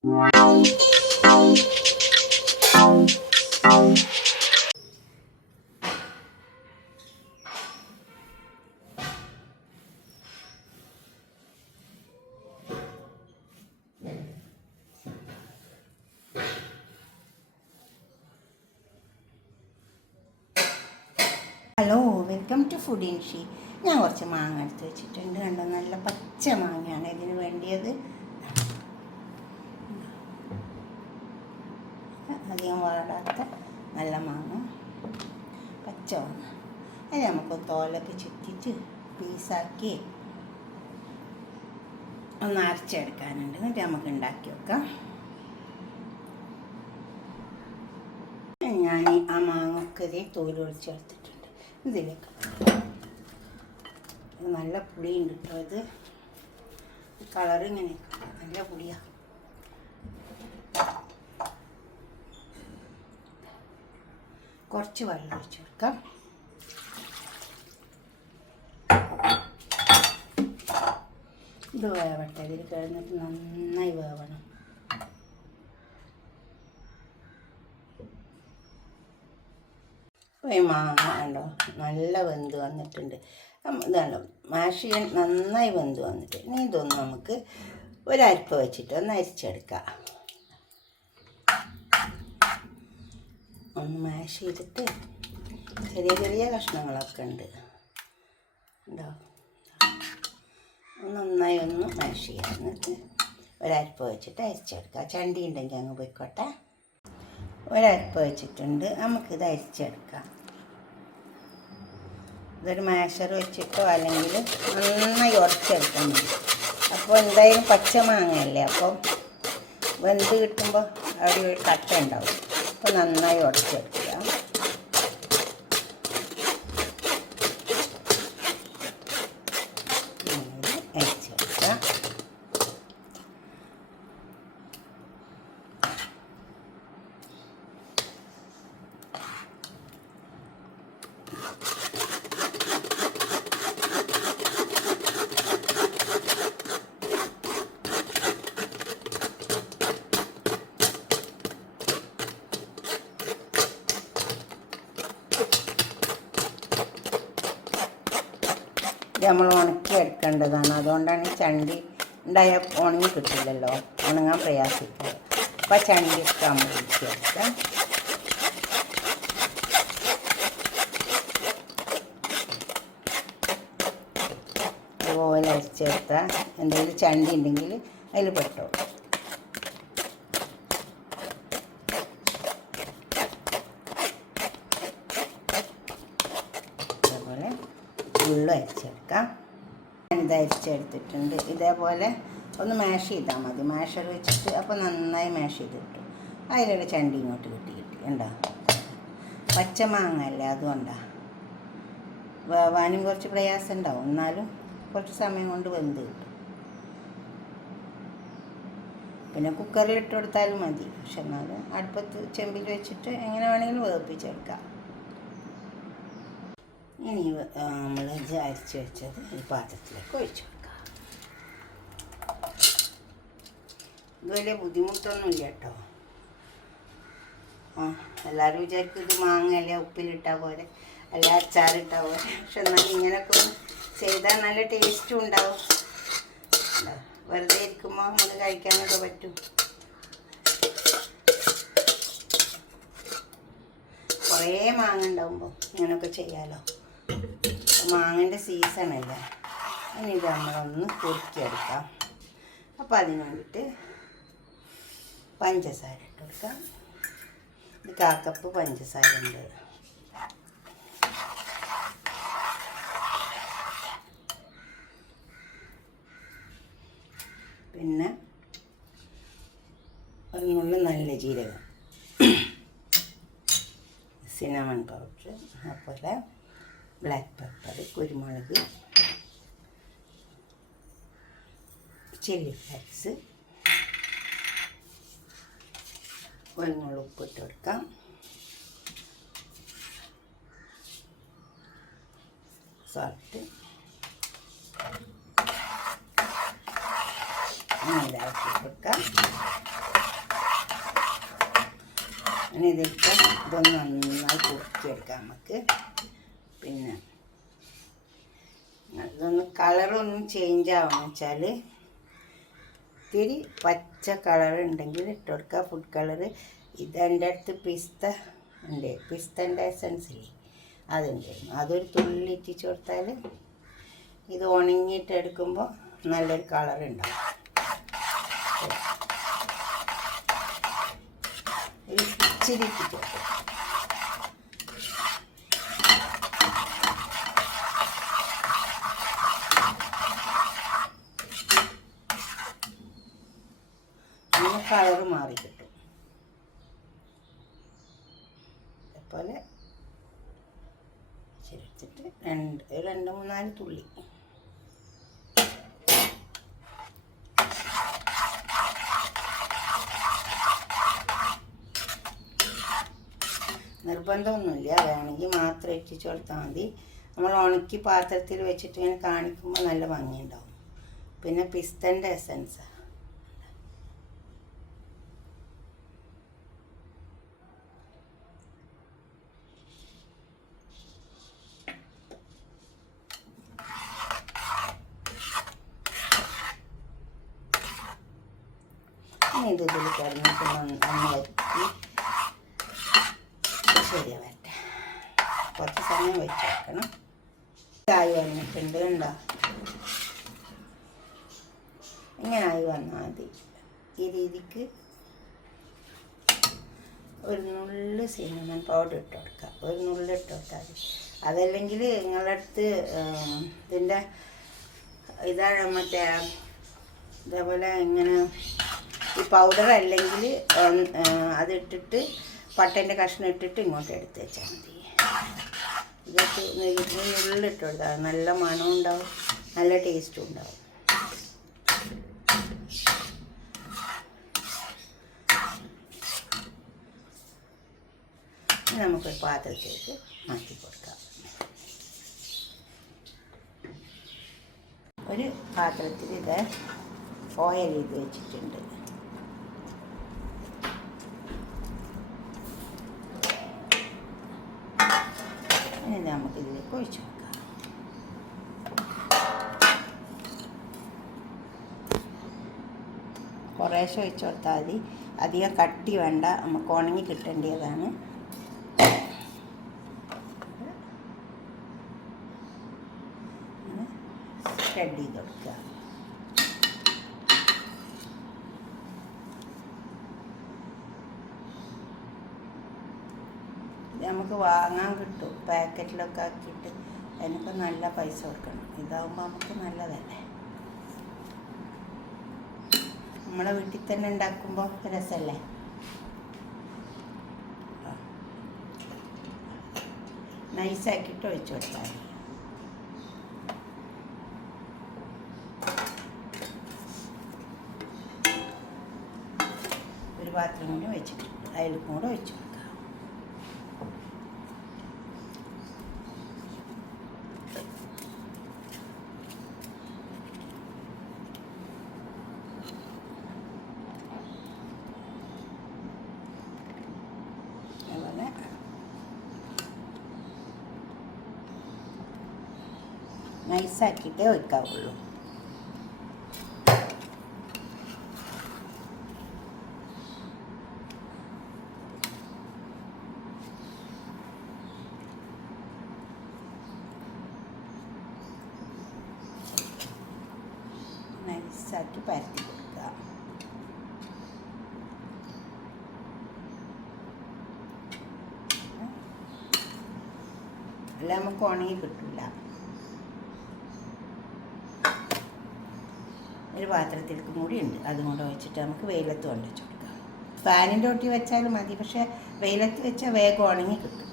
Hello, welcome to food in she. ഞാൻ കുറച്ച് മാങ്ങ എടുത്ത് വെച്ചിട്ടുണ്ട്. കണ്ടോ, നല്ല പച്ച മാങ്ങയാണ് ഇതിന് വേണ്ടിയത്. അധികം വാടാത്ത നല്ല മാങ്ങ, പച്ച മാങ്ങ. അത് നമുക്ക് തോലൊക്കെ ചുറ്റിച്ച് പീസാക്കി ഒന്ന് അരച്ചെടുക്കാനുണ്ട്. എന്നിട്ട് നമുക്ക് ഉണ്ടാക്കി വെക്കാം. ഞാൻ ആ മാങ്ങക്കരി തോലൊളിച്ചെടുത്തിട്ടുണ്ട്. ഇതിലേക്ക് നല്ല പുളിയുണ്ട് കേട്ടോ. ഇത് കളർ ഇങ്ങനെ നല്ല പുളിയാണ്. കുറച്ച് വെള്ളം ഒഴിച്ച് കൊടുക്കാം. ഇത് വേവട്ടെ. ഇതിൽ കിടന്നിട്ട് നന്നായി വേവണം. അപ്പോൾ ഈ മാങ്ങ ഉണ്ടോ നല്ല വെന്ത് വന്നിട്ടുണ്ട്. ഇതാണോ മാഷ് ചെയ്യാൻ നന്നായി വെന്ത് വന്നിട്ട്. ഇനി ഇതൊന്ന് നമുക്ക് ഒരരിപ്പ വെച്ചിട്ട് ഒന്ന് അരിച്ചെടുക്കാം. ഒന്ന് മാഷ് ചെയ്തിട്ട് ചെറിയ ചെറിയ കഷ്ണങ്ങളൊക്കെ ഉണ്ട് ഉണ്ടോ, നന്നായി ഒന്ന് മാഷ് ചെയ്യാം. എന്നിട്ട് ഒരരിപ്പ വെച്ചിട്ട് അരിച്ചെടുക്കാം. ചണ്ടി ഉണ്ടെങ്കിൽ അങ്ങ് പോയിക്കോട്ടെ. ഒരരിപ്പ വെച്ചിട്ടുണ്ട്. നമുക്കിത് അരിച്ചെടുക്കാം. ഇതൊരു മാഷർ വെച്ചിട്ടോ അല്ലെങ്കിൽ നന്നായി ഉടച്ചെടുക്കാൻ മതി. അപ്പോൾ എന്തായാലും പച്ച മാങ്ങയല്ലേ, അപ്പം വെന്ത് കിട്ടുമ്പോൾ അവിടെ ഒരു കട്ട ഉണ്ടാവും. അപ്പോൾ നന്നായി ഉടച്ചെടുക്കുക. അരിച്ചെടുക്കുക. ഇത് നമ്മൾ ഉണക്കി എടുക്കേണ്ടതാണ്. അതുകൊണ്ടാണ് ഈ ചണ്ടി ഉണ്ടായ ഉണങ്ങി കിട്ടില്ലല്ലോ, ഉണങ്ങാൻ പ്രയാസിക്കുക. അപ്പോൾ ആ ചണ്ടിയൊക്കെ നമ്മൾ ഒഴിച്ചെടുക്കാം. അതുപോലെ അരിച്ചെടുത്താൽ എന്തെങ്കിലും ചണ്ടി ഉണ്ടെങ്കിൽ അതിൽ പെട്ടോളൂ. അതേപോലെ ഉള്ളും അരിച്ചെടുക്കാം. ഞാനിത് അരിച്ചെടുത്തിട്ടുണ്ട്. ഇതേപോലെ ഒന്ന് മാഷ് ചെയ്താൽ മതി, മാഷർ വെച്ചിട്ട്. അപ്പോൾ നന്നായി മാഷ് ചെയ്ത് കിട്ടും. അതിലൊരു ചണ്ടി ഇങ്ങോട്ട് കിട്ടി ഉണ്ടോ. പച്ച മാങ്ങ അല്ലേ, അതുകൊണ്ടാണ്. വേവാനും കുറച്ച് പ്രയാസം ഉണ്ടാവും, എന്നാലും കുറച്ച് സമയം കൊണ്ട് വെന്ത് കിട്ടും. പിന്നെ കുക്കറിലിട്ട് കൊടുത്താലും മതി. പക്ഷെ എന്നാലും അടുപ്പത്ത് ചെമ്പിൽ വെച്ചിട്ട് എങ്ങനെ വേണമെങ്കിലും വേവിപ്പിച്ചെടുക്കാം. ഇനി നമ്മൾ അരിച്ച് വെച്ചത് ഈ പാത്രത്തിലേക്ക് ഒഴിച്ചു കൊടുക്കാം. ഇത് വലിയ ബുദ്ധിമുട്ടൊന്നുമില്ല കേട്ടോ. എല്ലാവരും വിചാരിക്കും ഇത് മാങ്ങയല്ലേ ഉപ്പിലിട്ടാൽ പോലെ, അല്ല അച്ചാറിട്ടാൽ പോലെ. പക്ഷെ എന്നാലും ഇങ്ങനെയൊക്കെ ഒന്ന് ചെയ്താൽ നല്ല ടേസ്റ്റും ഉണ്ടാവും. വെറുതെ ഇരിക്കുമ്പോൾ നമ്മൾ കഴിക്കാനൊക്കെ പറ്റും. കുറേ മാങ്ങ ഉണ്ടാകുമ്പോൾ ഇങ്ങനെയൊക്കെ ചെയ്യാമല്ലോ. മാങ്ങൻ്റെ സീസണല്ലേ. ഇനി ഇത് നമ്മളൊന്ന് കുറുക്കിയെടുക്കാം. അപ്പോൾ അതിന് വേണ്ടിയിട്ട് പഞ്ചസാര ഇട്ട് കൊടുക്കാം. ഇത് 1/4 കപ്പ് പഞ്ചസാര ഉണ്ട്. പിന്നെ ഒരു നുള്ളു നല്ല ജീരകം, സിനമൺ പൗഡർ, അതുപോലെ ബ്ലാക്ക് പെപ്പർ, കുരുമുളക്, ചില്ലി ഫ്ലേക്സ്, ഒരു നുള്ളു ഉപ്പിട്ട് കൊടുക്കാം. സോൾട്ട് ഇതാക്കി കൊടുക്കാം. ഇനി ഇതിട്ട് ഇതൊന്ന് നന്നായി കുറുക്കിയെടുക്കാം നമുക്ക്. പിന്നെ ഇതൊന്ന് കളറൊന്നും ചേഞ്ച് ആവുമെന്ന് വെച്ചാൽ ഇത്തിരി പച്ച കളർ ഉണ്ടെങ്കിൽ ഇട്ട് കൊടുക്കുക, ഫുഡ് കളറ്. ഇതെൻ്റെ അടുത്ത് പിസ്ത ഉണ്ട്, പിസ്തൻ്റെ എസൻസ് ഇല്ലേ അതുണ്ട്, അതൊരു തുള്ളി ഇറ്റിച്ച് കൊടുത്താൽ ഇത് ഉണങ്ങിയിട്ട് എടുക്കുമ്പോൾ നല്ലൊരു കളറുണ്ടാവും. ഒരു ഇച്ചിരി ഇറ്റിച്ച് കൊടുക്കും. അങ്ങനെ കളറ് മാറി കിട്ടും. അതേപോലെ ചേർത്തിട്ട് രണ്ട് മൂന്നാല് തുള്ളി നിർബന്ധമൊന്നുമില്ല, വേണമെങ്കിൽ മാത്രം ഇറ്റിച്ച് കൊടുത്താൽ മതി. നമ്മൾ ഉണക്കി പാത്രത്തിൽ വെച്ചിട്ട് ഇങ്ങനെ കാണിക്കുമ്പോൾ നല്ല ഭംഗിയുണ്ടാവും. പിന്നെ പിസ്തൻ്റെ എസൻസ് ഇത് ഇതിൽ കിടന്നിട്ട് ഒന്ന് വറ്റി ശരിയാവട്ടെ. കുറച്ച് സമയം വെച്ച് വെക്കണം. ആയി വന്നിട്ടുണ്ട് കണ്ടോ, ഇങ്ങനെ ആയി വന്നാൽ മതി. ഈ രീതിക്ക് ഒരു നുള്ള് സിനമൺ പൗഡർ ഇട്ട് കൊടുക്കുക, ഒരു നുള്ള് ഇട്ട് കൊടുത്താൽ മതി. അതല്ലെങ്കിൽ നിങ്ങളുടെ അടുത്ത് ഇതിൻ്റെ ഇതാണ് മറ്റേ ഇതേപോലെ ഇങ്ങനെ ഈ പൗഡർ അല്ലെങ്കിൽ അതിട്ടിട്ട് പട്ടേൻ്റെ കഷ്ണം ഇട്ടിട്ട് ഇങ്ങോട്ട് എടുത്ത് വെച്ചാൽ മതി. ഇതൊക്കെ ഉള്ളിട്ട് കൊടുത്താൽ നല്ല മണവും ഉണ്ടാവും, നല്ല ടേസ്റ്റും ഉണ്ടാവും. നമുക്കൊരു പാത്രത്തിലേക്ക് മാറ്റി കൊടുക്കാം. ഒരു പാത്രത്തിൽ ഇത് ഓയിൽ ചെയ്ത് വെച്ചിട്ടുണ്ട്. ഇനി നമുക്കിതിലേക്ക് ഒഴിച്ച് വെക്കാം. കുറേശ്ശെ ഒഴിച്ച് കൊടുത്താൽ മതി, അധികം കട്ടി വേണ്ട, നമുക്ക് ഉണങ്ങി കിട്ടേണ്ടതാണ്. സ്പ്രെഡ് ചെയ്ത് കൊടുക്കുക. നമുക്ക് വാങ്ങാൻ കിട്ടും പാക്കറ്റിലൊക്കെ ആക്കിയിട്ട്, അതിനൊക്കെ നല്ല പൈസ കൊടുക്കണം. ഇതാകുമ്പോൾ നമുക്ക് നല്ലതല്ലേ, നമ്മളെ വീട്ടിൽ തന്നെ ഉണ്ടാക്കുമ്പോൾ രസമല്ലേ. നൈസാക്കിയിട്ട് ഒഴിച്ചു കൊടുത്താൽ മതി. ഒരു പാത്രം കൂടി വെച്ചിട്ടുണ്ട്, അതിൽ കൂടെ ഒഴിച്ചു കൊടുക്കാം. അതുപോലെ നൈസാക്കിയിട്ടേ ഒഴിക്കാവുള്ളൂ. നൈസാക്കി പരത്തി കൊടുക്കുക. അല്ല നമുക്ക് ഉണങ്ങി കിട്ടില്ല. ഒരു പാത്രത്തിലേക്ക് കൂടി ഉണ്ട്, അതും കൂടെ വെച്ചിട്ട് നമുക്ക് വെയിലത്ത് കൊണ്ടുവച്ച് കൊടുക്കാം. ഫാനിൻ്റെ ഒട്ടി വെച്ചാലും മതി, പക്ഷേ വെയിലത്ത് വെച്ചാൽ വേഗം ഉണങ്ങി കിട്ടും.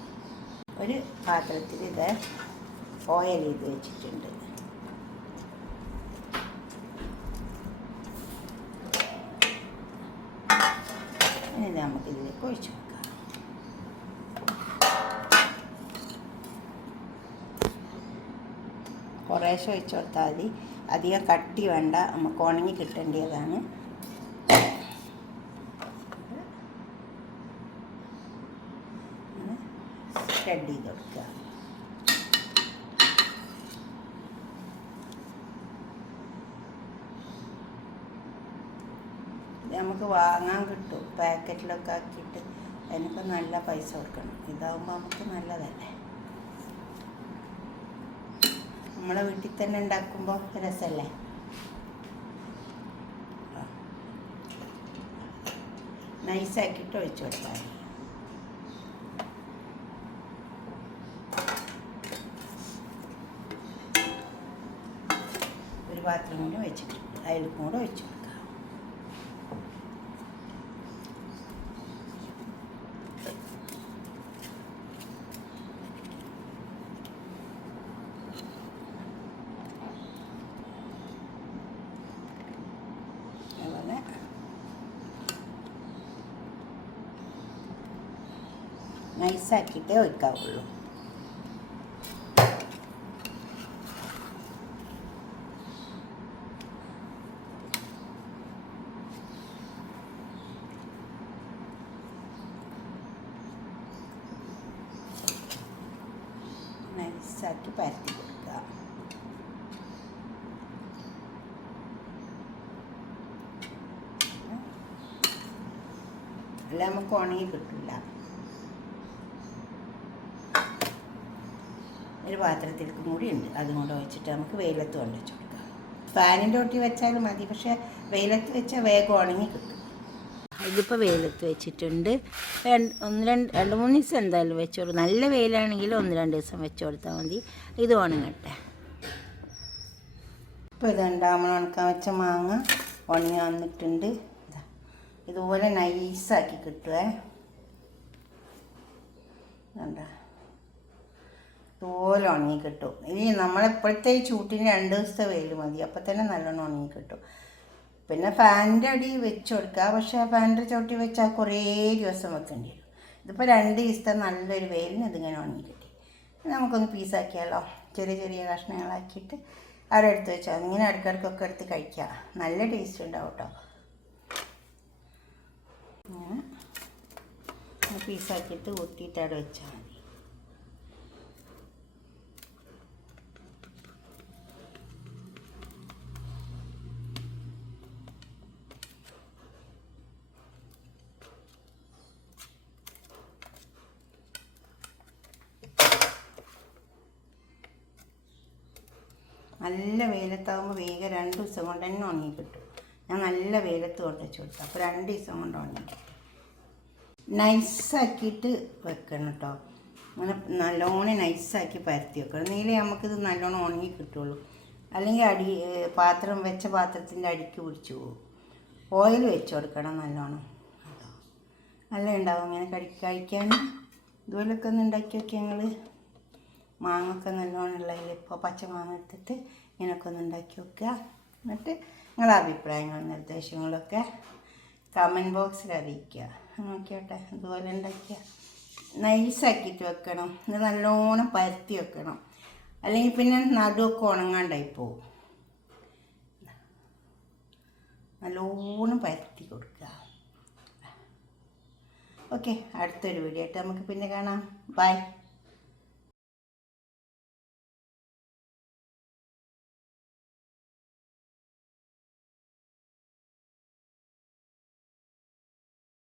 ഒരു പാത്രത്തിൽ ഇത് ഓയിൽ ചെയ്ത് വെച്ചിട്ടുണ്ട്. ഇനി നമുക്കിതിലേക്ക് ഒഴിച്ചു വെക്കാം. കുറേശ്ശെ ഒഴിച്ചു കൊടുത്താൽ മതി, അധികം കട്ടി വേണ്ട, നമുക്ക് ഉണങ്ങി കിട്ടേണ്ടതാണ്. ഷ്രെഡ് ചെയ്ത് കൊടുക്കുക. ഇത് നമുക്ക് വാങ്ങാൻ കിട്ടും പാക്കറ്റിലൊക്കെ ആക്കിയിട്ട്. അതിനൊക്കെ നല്ല പൈസ കൊടുക്കണം. ഇതാകുമ്പോൾ നമുക്ക് നല്ലതല്ലേ, നമ്മളെ വീട്ടിൽ തന്നെ ഉണ്ടാക്കുമ്പോൾ രസമല്ലേ. നൈസാക്കിയിട്ട് ഒഴിച്ചു കൊടുത്താൽ ഒരു പാത്രം കൂടി വെച്ചിട്ട് അതിൽ കൂടെ ഒഴിച്ചു കൊടുക്കുക. അതുപോലെ നൈസാക്കിയിട്ടേ ഒഴിക്കാവുള്ളൂ. നൈസാക്കി പരത്തി കൊടുക്കുക. അല്ല നമുക്ക് ഉണങ്ങി കിട്ടില്ല. ഒരു പാത്രത്തിൽക്കും കൂടി ഉണ്ട്, അതും കൂടെ വെച്ചിട്ട് നമുക്ക് വെയിലത്ത് കൊണ്ട് വെച്ച് കൊടുക്കാം. ഫാനിൻ്റെ ഒട്ടി വെച്ചാലും മതി, പക്ഷേ വെയിലത്ത് വെച്ചാൽ വേഗം ഉണങ്ങി കിട്ടും. ഇതിപ്പോൾ വെയിലത്ത് വെച്ചിട്ടുണ്ട്. രണ്ട് മൂന്ന് ദിവസം എന്തായാലും വെച്ചോളൂ. നല്ല വെയിലാണെങ്കിൽ 1-2 ദിവസം വെച്ച് കൊടുത്താൽ മതി. ഇത് ഉണങ്ങട്ടെ. ഇപ്പോൾ ഇതുണ്ടാകുമ്പോൾ ഉണക്കാൻ വെച്ച മാങ്ങ ഉണങ്ങി വന്നിട്ടുണ്ട്. ഇതുപോലെ നൈസാക്കി കിട്ടുമേ. കണ്ടോ, ഇതുപോലെ ഉണങ്ങി കിട്ടും. ഇനി നമ്മളെപ്പോഴത്തെ ഈ ചൂട്ടിന് 2 ദിവസത്തെ വെയിൽ മതി, അപ്പം തന്നെ നല്ലോണം ഉണങ്ങി കിട്ടും. പിന്നെ ഫാനിൻ്റെ അടി വെച്ച് കൊടുക്കുക, പക്ഷേ ഫാനിൻ്റെ ചോട്ടി വെച്ചാൽ കുറേ ദിവസം വെക്കേണ്ടി വരും. ഇതിപ്പോൾ 2 ദിവസത്തെ നല്ലൊരു വെയിലിന് ഇതിങ്ങനെ ഉണങ്ങി കിട്ടി. നമുക്കൊന്ന് പീസാക്കിയാലോ, ചെറിയ ചെറിയ കഷ്ണങ്ങളാക്കിയിട്ട് അവിടെ എടുത്ത് വെച്ചാൽ ഇങ്ങനെ ഇടയ്ക്കിടയ്ക്കൊക്കെ എടുത്ത് കഴിക്കുക. നല്ല ടേസ്റ്റ് ഉണ്ടാവും കേട്ടോ. അങ്ങനെ പീസാക്കിയിട്ട് ഊറ്റിയിട്ട് അവിടെ വെച്ചാൽ മതി. നല്ല വെയിലത്താകുമ്പോൾ വേഗം 2 ദിവസം കൊണ്ട് തന്നെ ഉണങ്ങി കിട്ടും. ഞാൻ നല്ല വെയിലത്ത് കൊണ്ട് വെച്ച് കൊടുത്തു, അപ്പോൾ 2 ദിവസം കൊണ്ട് ഉണങ്ങി കിട്ടും. നൈസാക്കിയിട്ട് വെക്കണം കേട്ടോ. അങ്ങനെ നല്ലോണം നൈസാക്കി പരത്തി വെക്കണം. എന്നെങ്കിലേ നമുക്കിത് നല്ലോണം ഉണങ്ങി കിട്ടുള്ളൂ. അല്ലെങ്കിൽ പാത്രം വെച്ച പാത്രത്തിൻ്റെ അടിക്ക് പിടിച്ചു പോകും. ഓയിൽ വെച്ച് കൊടുക്കണം നല്ലോണം. നല്ല ഉണ്ടാവും ഇങ്ങനെ കഴിക്കാൻ. ഇതുപോലൊക്കെ ഒന്ന് ഉണ്ടാക്കി നോക്കി ഞങ്ങൾ. മാങ്ങൊക്കെ നല്ലോണം ഉള്ളതിൽ ഇപ്പോൾ പച്ചമാങ്ങ എടുത്തിട്ട് ഇങ്ങനെയൊക്കെ ഒന്ന് ഉണ്ടാക്കി വെക്കുക. എന്നിട്ട് നിങ്ങളുടെ അഭിപ്രായങ്ങളും നിർദ്ദേശങ്ങളൊക്കെ കമൻറ്റ് ബോക്സിൽ അറിയിക്കുക. നോക്കിയോട്ടെ, ഇതുപോലെ ഉണ്ടാക്കിയ നൈസാക്കിയിട്ട് വെക്കണം. ഇത് നല്ലോണം പരത്തി വെക്കണം, അല്ലെങ്കിൽ പിന്നെ നടുവൊക്കെ ഉണങ്ങാണ്ടായി പോവും. നല്ലോണം പരത്തി കൊടുക്കുക. ഓക്കെ, അടുത്തൊരു വീഡിയോ ആയിട്ട് നമുക്ക് പിന്നെ കാണാം. ബൈ.